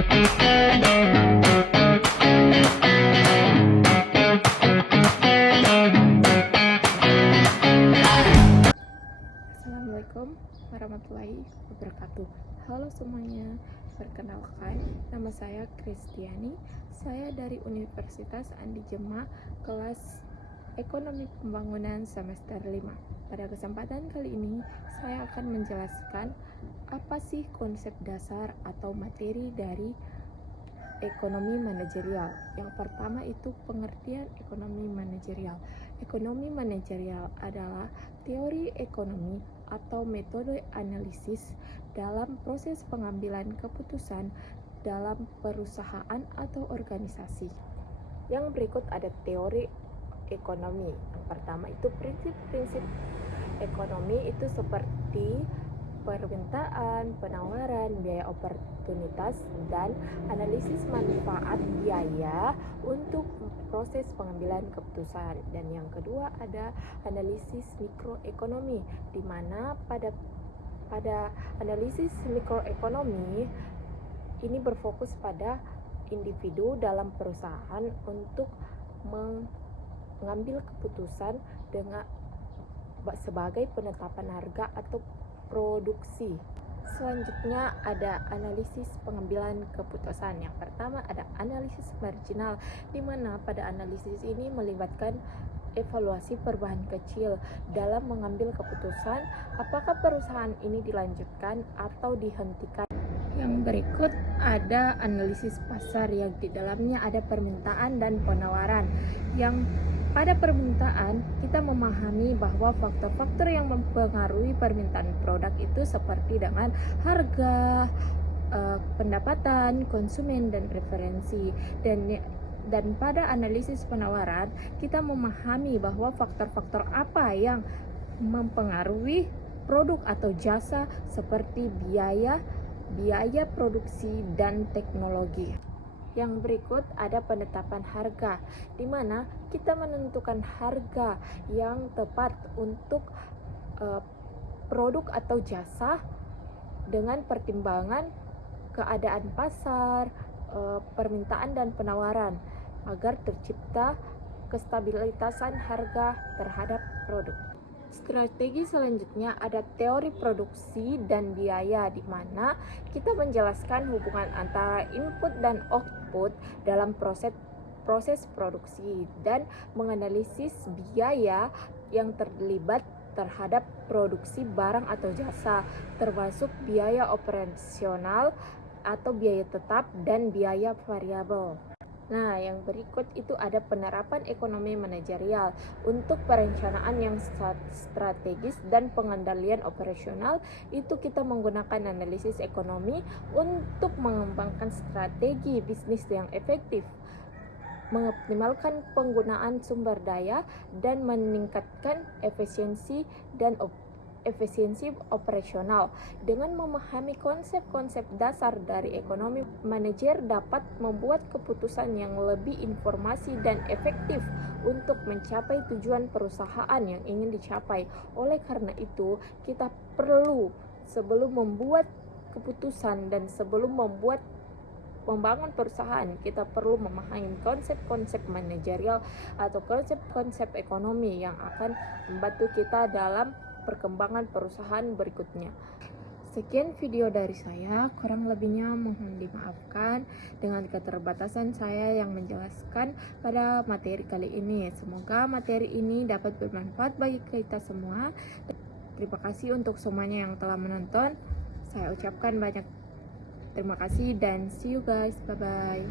Assalamualaikum warahmatullahi wabarakatuh. Halo semuanya, perkenalkan nama saya Kristiani. Saya dari Universitas Andi Jema, kelas Ekonomi Pembangunan semester 5. Pada kesempatan kali ini, saya akan menjelaskan apa sih konsep dasar atau materi dari ekonomi manajerial. Yang pertama itu pengertian ekonomi manajerial. Ekonomi manajerial adalah teori ekonomi atau metode analisis dalam proses pengambilan keputusan dalam perusahaan atau organisasi. Yang berikut ada teori ekonomi. Yang pertama itu prinsip-prinsip ekonomi itu seperti permintaan, penawaran, biaya oportunitas, dan analisis manfaat biaya untuk proses pengambilan keputusan. Dan yang kedua ada analisis mikroekonomi, di mana pada analisis mikroekonomi ini berfokus pada individu dalam perusahaan untuk mengambil keputusan dengan sebagai penetapan harga atau produksi. Selanjutnya ada analisis pengambilan keputusan. Yang pertama ada analisis marginal, di mana pada analisis ini melibatkan evaluasi perubahan kecil dalam mengambil keputusan apakah perusahaan ini dilanjutkan atau dihentikan. Yang berikut ada analisis pasar, yang di dalamnya ada permintaan dan penawaran. Yang pada permintaan, kita memahami bahwa faktor-faktor yang mempengaruhi permintaan produk itu seperti dengan harga, pendapatan konsumen, dan preferensi. Dan pada analisis penawaran, kita memahami bahwa faktor-faktor apa yang mempengaruhi produk atau jasa seperti biaya produksi, dan teknologi. Yang berikut ada penetapan harga, di mana kita menentukan harga yang tepat untuk produk atau jasa dengan pertimbangan keadaan pasar, permintaan dan penawaran agar tercipta kestabilitasan harga terhadap produk. Strategi selanjutnya ada teori produksi dan biaya, di mana kita menjelaskan hubungan antara input dan output dalam proses produksi dan menganalisis biaya yang terlibat terhadap produksi barang atau jasa, termasuk biaya operasional atau biaya tetap dan biaya variabel. Nah, yang berikut itu ada penerapan ekonomi manajerial untuk perencanaan yang strategis dan pengendalian operasional. Itu kita menggunakan analisis ekonomi untuk mengembangkan strategi bisnis yang efektif, mengoptimalkan penggunaan sumber daya, dan meningkatkan efisiensi operasional. Dengan memahami konsep-konsep dasar dari ekonomi, manajer dapat membuat keputusan yang lebih informasi dan efektif untuk mencapai tujuan perusahaan yang ingin dicapai. Oleh karena itu, kita perlu sebelum membuat keputusan dan sebelum membangun perusahaan, kita perlu memahami konsep-konsep manajerial atau konsep-konsep ekonomi yang akan membantu kita dalam perkembangan perusahaan berikutnya. Sekian video dari saya, kurang lebihnya mohon dimaafkan dengan keterbatasan saya yang menjelaskan pada materi kali ini. Semoga materi ini dapat bermanfaat bagi kita semua. Terima kasih untuk semuanya yang telah menonton. Saya ucapkan banyak terima kasih dan see you guys, bye bye.